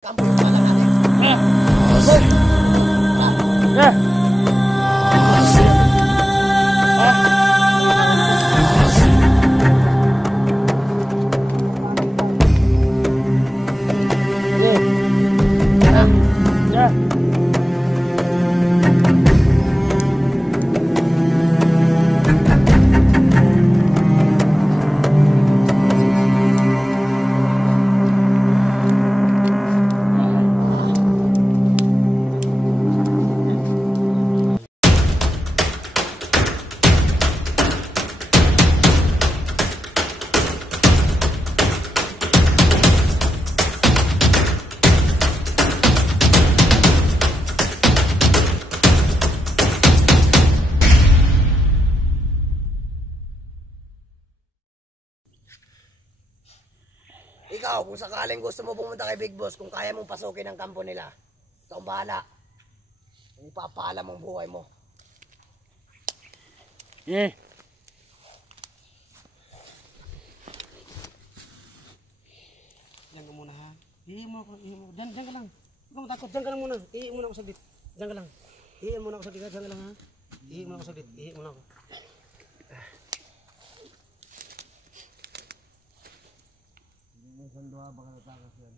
Kampo yung pala natin. Ikaw, kung sakaling gusto mo pumunta kay Big Boss, kung kaya mong pasukin ang kampo nila, ikaw ang bahala. Ipapaalam ang buhay mo. Diyan ka muna ha. Iiin mo ako. Diyan ka lang. Huwag kang matakot. Diyan ka lang muna. Iiin muna ako saglit. Diyan ka lang. Iiin muna ako saglit. Diyan ka lang ha. Iiin muna ako saglit. Iiin muna ako. Minsan doha baka natakas yan.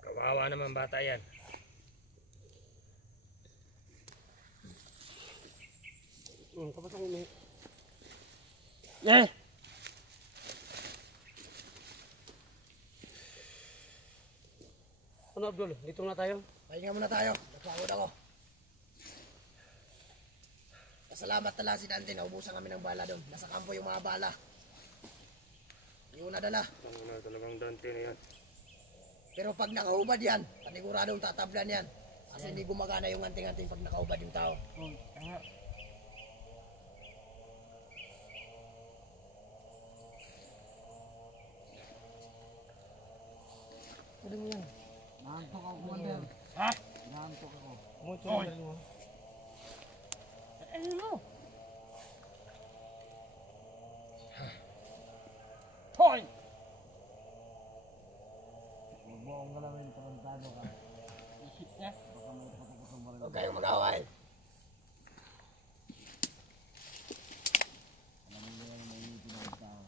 Kawawa naman bata yan. Kapag ako may... Ano Abdul? Dito na tayo? Pahinga muna tayo. Napagod ako. Pasalamat na lang si Dante. Naubusan kami ng bala doon. Nasa kampo yung mga bala. Hindi ko nadala. Ang talagang Dante na yan. Pero pag nakahubad yan, paniguradong tatablan yan. Kasi hindi gumagana yung anting-anting pag nakahubad yung tao. Pwede mo yan. Naantok ako, Commander. Ha? Naantok ako. Mucho na mo. Ano? Hoy! Magbuong ka namin, tarantado ka. Baka may patukotong mo rin. Huwag kayong mag-away. Alam mo nila na mainitin ang tao.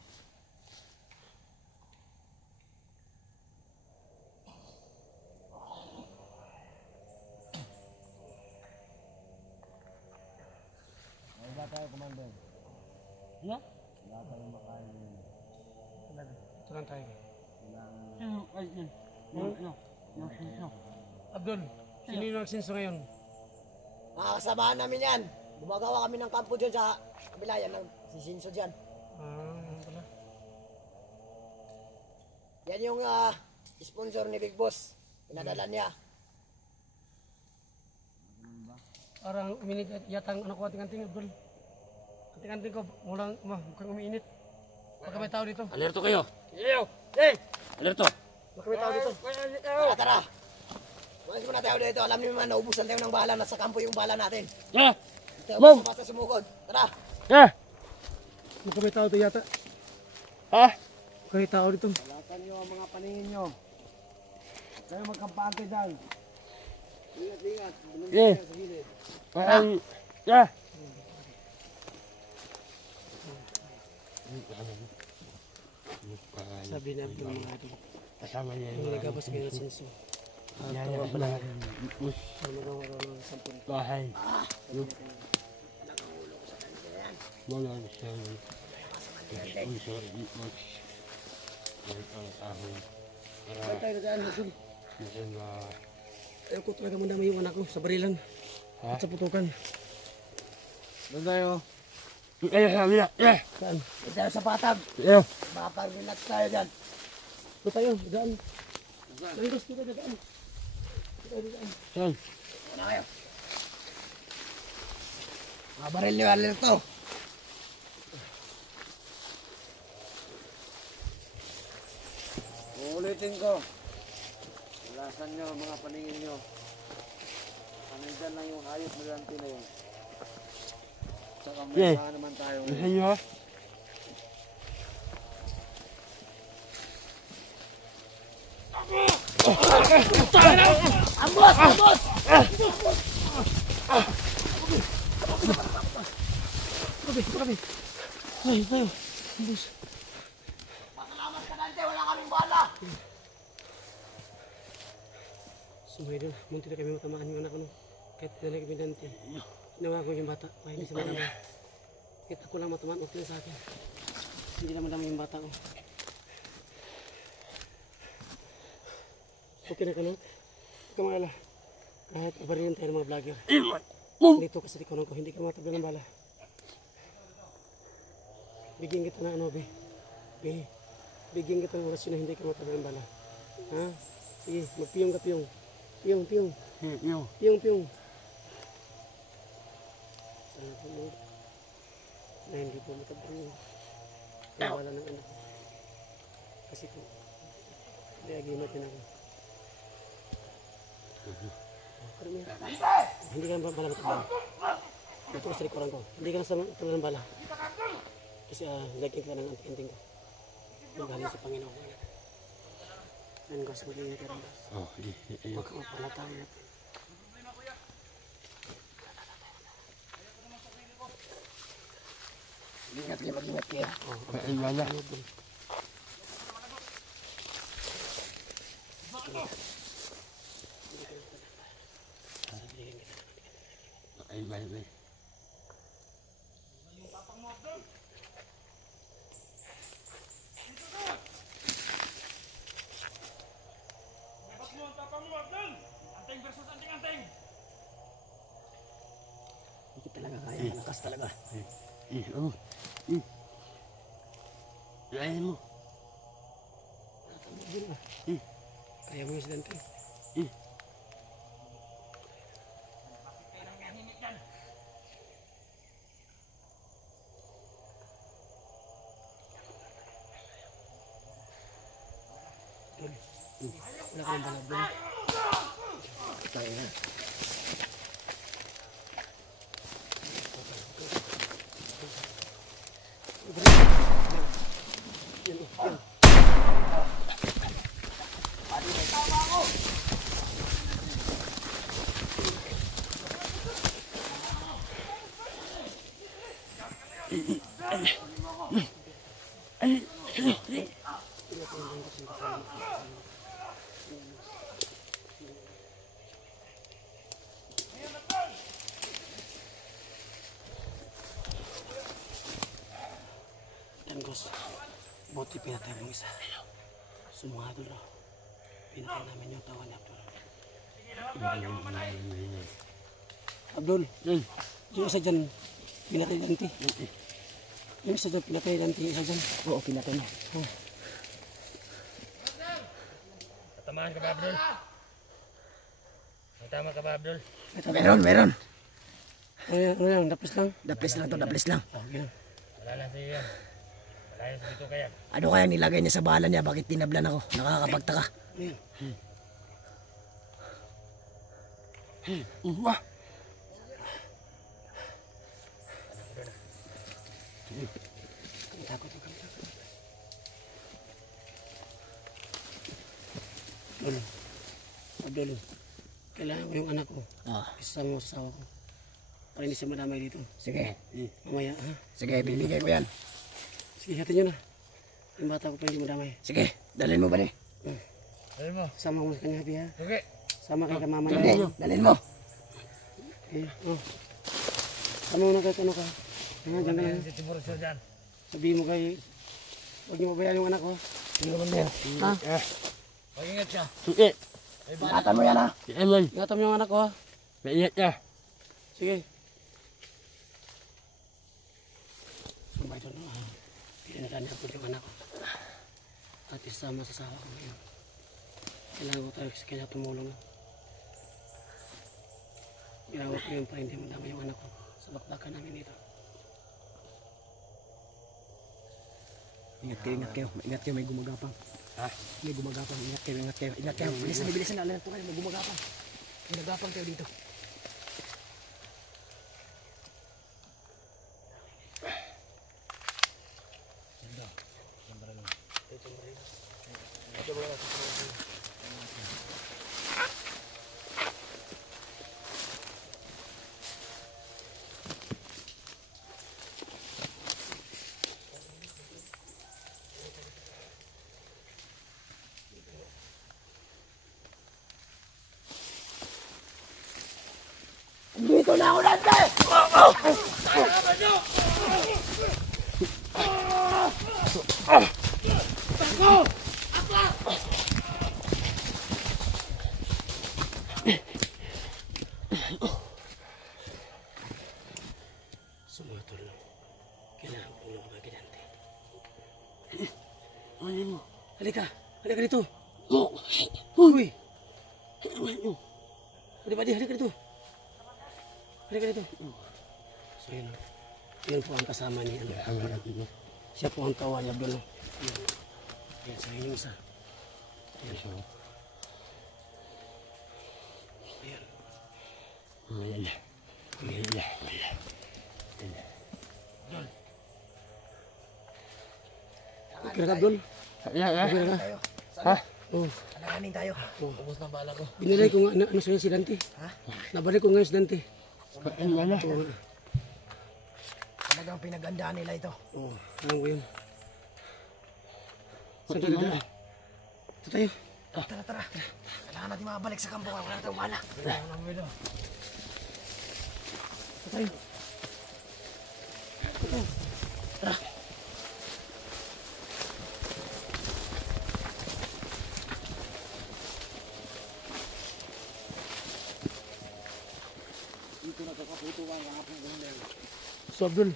Wala tayo, Commander. Ano? Wala tayo makain yun. Ito lang tayo. Abdul, sino yung nagsinso ngayon? Nakakasamahan namin yan. Gumagawa kami ng kampo dyan sa kabila yan. Si Sinso dyan. Ano pala? Yan yung sponsor ni Big Boss. Pinadala niya. Parang uminit yatang ano ko ating-anting Abdul. Ating-anting ko, mukhang umiinit. Baka may tao dito. Alerto kayo. Alerto. Baka may tao dito. Tara, tara. Malis muna tayo dito. Alam niyo naman, naubusan tayo ng bala. Nasa kampo yung bala natin. Tayo basta sumugod. Tara. Baka may tao dito yata. Baka may tao dito. Walakan nyo ang mga paningin nyo. Huwag kayo magkampante dyan. Ingat, ingat. Bulong kayo sa gilid. Sabi na Abdul mga ito. Kasama niya Yung nagabas ngayon ng sinso. Tawa pala. Ano magawa ng sampun. bahay. Wala na siya. Saan tayo na daan Abdul? Ayaw ko talaga mandami yung anak ko sa barilan. At sa putukan. Doon tayo. Saan? Ito tayo sa patag. Makapag-relax tayo dyan. Doon tayo, daan. Landos, dito tayo daan. Ano kayo? Mga baril niyo, Alerto. Uulitin ko. Walasan nyo mga paningin nyo. Nandyan lang yung hayop na Dante na yun. Eh. Saan naman tayo Sa ngayon? inyo ha? Ambos! Ambos! Ay, tayo. Pasalamat ka, Dante. Wala kaming bala. Sumay doon. Munti na kami matamaan yung anak ko. No? Kahit nanay kami dante. Ginawa ko yung bata. Para hindi sa mga. Kahit ako lang matamaan, okay lang sa akin. Hindi naman dami yung bata ko. Okay na ka no? Huwag ka malala. Kahit abarin tayo ng mga vlogger. Dito kasi di ko hindi ka matabla ng bala. Bigyan kita na ano, be. Be. Bigyan kita ng orasyon na hindi ka matabla ng bala. Ha? Sige, magpiyong ka piyong. Piyong, piyong. Yung. Piyong, piyong. Sana po mo. Na hindi po matabla yung bala ng anak ko. Kasi po, hindi agimat din ako. Hindi ka bala matabla. Ito ko sa likuran ko. Hindi ka na matabla ng bala. Kasi lagyan ka ng anting-anting ko. Magaling sa Panginoon. Yan guys, mag-ingat ka rin guys. Oh, Huwag ka mapalatang natin. Mag-ingat kayo, mag-ingat kayo. Ay, wala. Ay, wala. Hindi talaga kaya. Lakas talaga. Oh. Lain mo. Kaya mo yung sidante. Wala ka ng balad doon. Tayo na. Yan guys, buti pinatay mo isa. Sumado daw. Pinatay namin yung tawa ni Abdul. Abdul, yung isa dyan, pinatay Dante. Yung isa dyan, pinatay Dante, yung isa dyan. Oo, pinatay mo. Tatamaan ka ba, Abdul? Tama ka ba, Abdul? Meron. Ano yan, dapis lang. Daplis lang to, daplis lang. Oh, yan. Wala lang sa'yo yan. Wala yan sa dito kaya. Ano kaya nilagay niya sa bala niya? Bakit tinablan ako? Nakakapagtaka. Ayan. Wah! Kami takot. Abdul, kailangan ko yung anak ko. Ah, Isasama mo sa asawa ko. Para hindi siya madamay dito. sige. Mamaya, ha? Sige, bibigay ko yan. Sige, hatin nyo na. Yung bata ko pa hindi madamay. Sige, dalhin mo ba ni? Alam mo? Sama ko sa kanya, happy ha? Okay. Sama kay kamama Hindi, niya. dalhin mo. Okay, oh. Sama mo na kahit ano ka. Ha, dyan ka lang. Si Timur siya dyan. Sabihin mo kay... Huwag niyo mabayaan yung anak ko. Sige naman din. Mag-ingat siya. Sige. Ingatan mo yan ha. Si Emil. Ingatan mo yung anak ko ha. Maingat ka. Sige. Sumbay doon ha. Pinanalan niya po yung anak ko. At isama sa asawa ko ngayon. Kailangan ko tayo sa kanya tumulong. Ginawa ko yun para hindi madama yung anak ko sa bakbakan namin dito. Ingat kayo. Ingat kayo, may gumagapang. Ha? May gumagapang. Ingat kayo. Bilisan na. Alam kayo, may gumagapang. May nagapang kayo dito. Semua tulong. Kailangan ko ng mga ginante. Ano mo? Halika. Halika dito. Uy. Halika dito. Halika dito. So yun. Yun po ang kasama ni ano. Siya po ang tawa niya doon. Yan sa inyo isa. Yan siya. Ayan. Okay ka doon? Okay ka? Ha? Oo. Alanganin tayo. Ubus ng bala ko. Binilay ko nga ano sa'yo si Dante. Ha? Nabalik ko ngayon si Dante. Oo. Talagang pinagandaan nila ito. Oo. Alam ko yun. Saan tayo daan? Ito tayo. Tara, tara. Kailangan natin mabalik sa kampo. Wala na tayong bala. Ito tayo. Tara. So Abdul,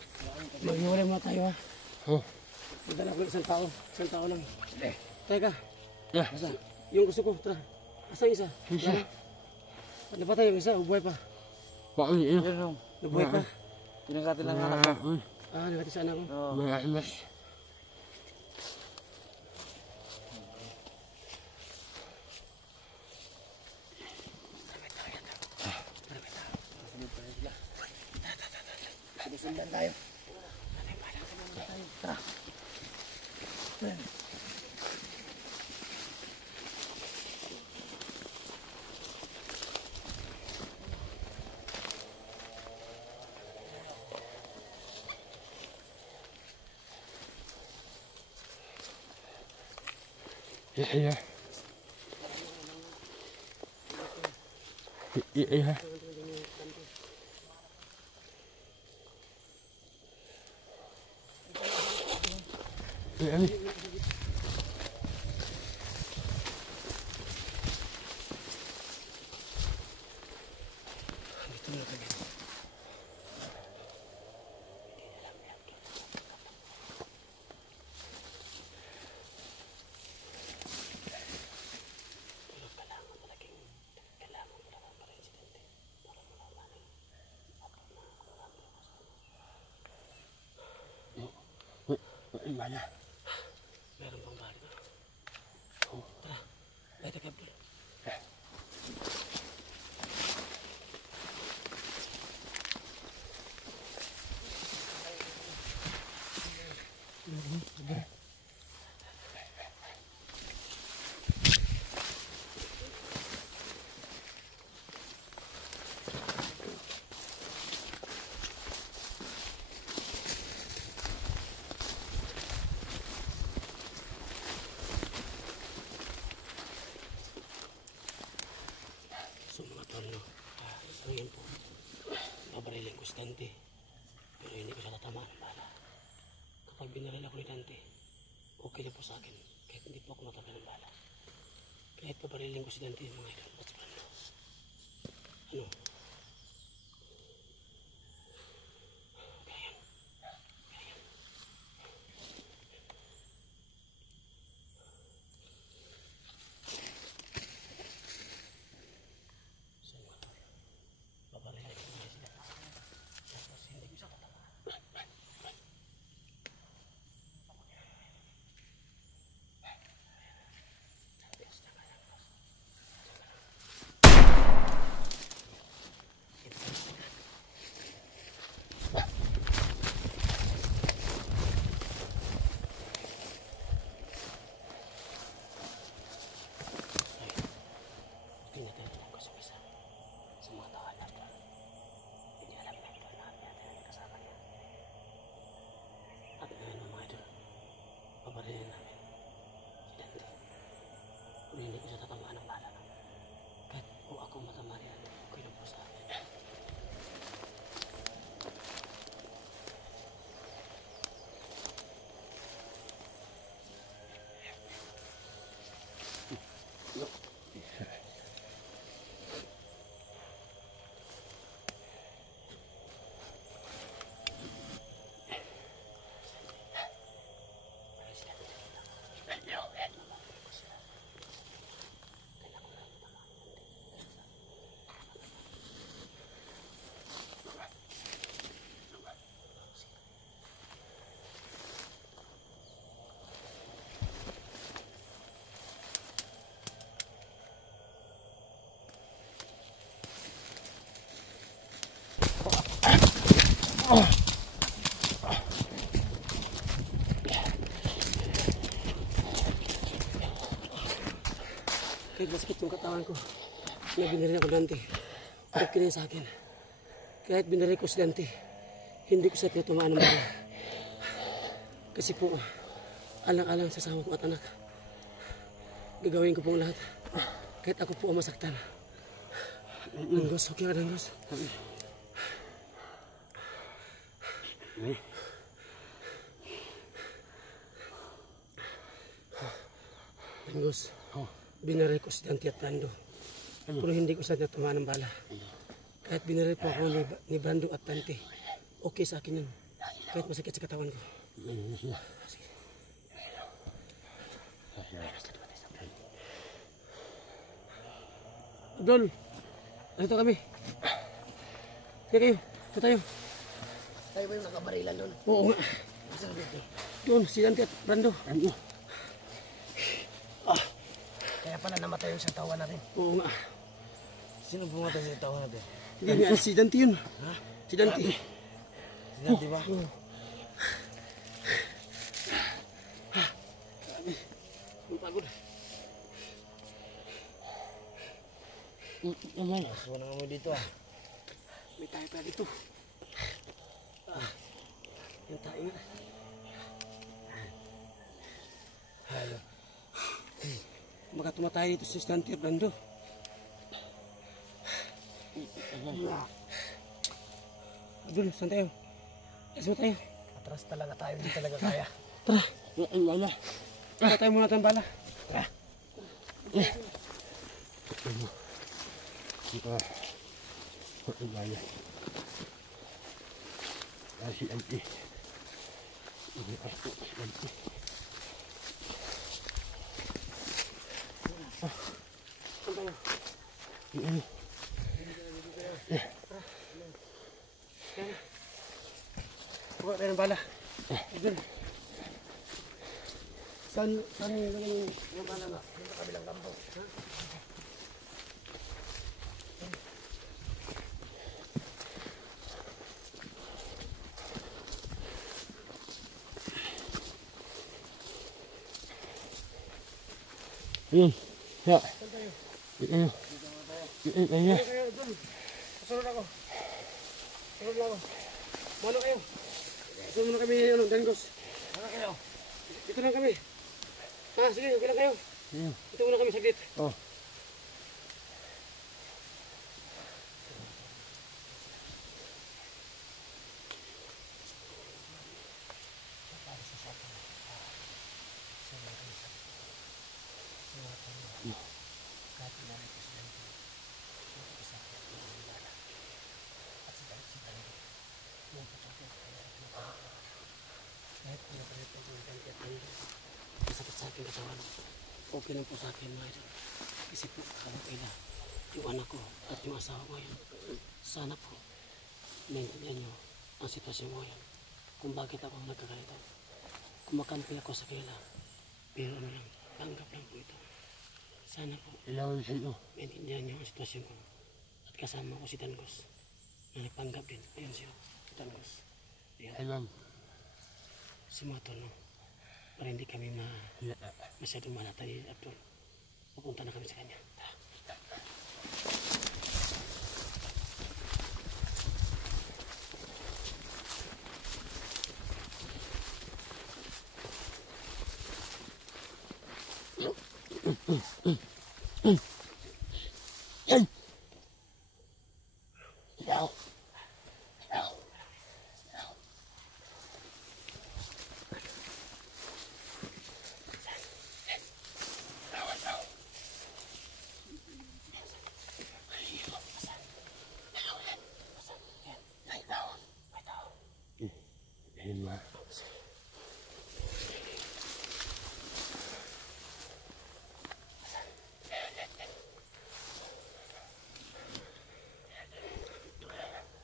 maghiwalay muna tayo ha. Magdala ko ng isang tao. Isang tao lang. Teka. Asa? Yung gusto ko. Tara. Asa yung isa? Ano pa tayo? Isa? Ubuhay pa? Ubuhay pa? Pinagkati lang anak ko. Nagkati sa anak ko. Sundan tayo. Tara. Mana? Meron pang balik. Tara. Later ka, Abdul. So mga tolo, sa ngayon po, babariling ko si Dante. Pero hindi ko siya tatamaan ng bala. Kapag binaril ako ni Dante, okay na po sa akin. Kahit hindi po ako natamaan ng bala. Kahit babariling ko si Dante, mga idol, what's plan mo? Ano? Kahit masakit yung katawan ko, na binari ako Dante, okay na sa akin. Kahit binari ko si Dante, hindi ko siya tinatamaan ng bala. Kasi po, alang-alang sa sama ko at anak, gagawin ko pong lahat. Kahit ako po ang masaktan. Danggos, okay ka Danggos? Danggos, binari ko si Dante at Brando. Pero hindi ko siya tinatamaan ng bala. Kahit binari po ako ni Brando at Dante, okay sa akin yun. Kahit masakit sa katawan ko. Sige. Abdul, dito kami. Sige kayo, ito tayo. Tayo ba yung nakabarilan doon? Oo nga. Doon, si Dante at Brando. Kaya pala namatay yung sa tawa natin. Oo nga. Sino pumatay sa tao natin? Hindi nga, si Dante yun. Ha? Si Dante. Si Dante ba? Ang pagod. Gusto ko na nga mo dito ah. May tayo pa dito. Yung tayo nga. Halo. Baka tumatay dito si Dante at Brando. Abdul, saan tayo? Saan tayo? Atras talaga tayo, hindi talaga kaya. Tara. Wala. Tara tayo muna ng bala. Kuha tayo ng bala. Abdul. Saan yung bala nga? Doon sa kabilang kampo. Ayun. Ya. Saan tayo? Ayun. Ayun. Kayo doon. Kasunod ako. Sunod lang ako. Mano kayo? Gusto muna kami Danggos. Ano kayo? Dito lang kami. Sige, okay lang kayo. Dito muna kami saglit. Oh. Masakit sa akin katawan. Okay lang po sa akin mga idol. Kasi po okay na yung anak ko at yung asawa ko ngayon. Sana po maintindihan nyo ang sitwasyon ko ngayon. Kung bakit ako nagkaganito. Kumakampi ako sa kanila. Pero ano lang, tanggap lang po ito. Sana po maintindihan nyo ang sitwasyon ko. At kasama ko si Danggos na nagpanggap din. Ayun siya, si Danggos. Ayun. Si Mato, no? Para hindi kami masyadong malata ni Abdul. Pupunta na kami sa kanya.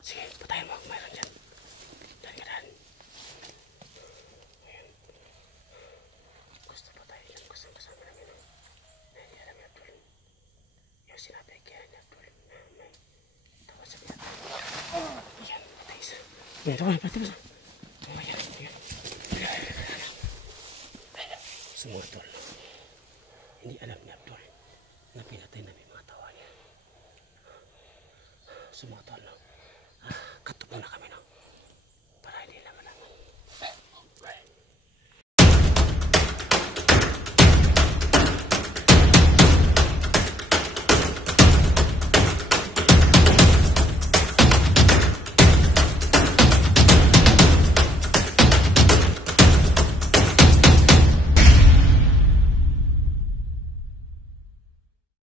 Sige, patayin mo ako mayroon dyan. Dahil ka daan. Ayan. Gusto pa tayo dyan. Gusto kasama namin. Hindi alam ni Abdul. Yung sinabi kaya ni Abdul na may tawa sa pinatay. Ayan, patay isa. Ito ba? Pati ba? Semua tol. Hindi alam ni Abdul na pinatay namin mga tawa niya. Semua tol. Katupo na kami, no?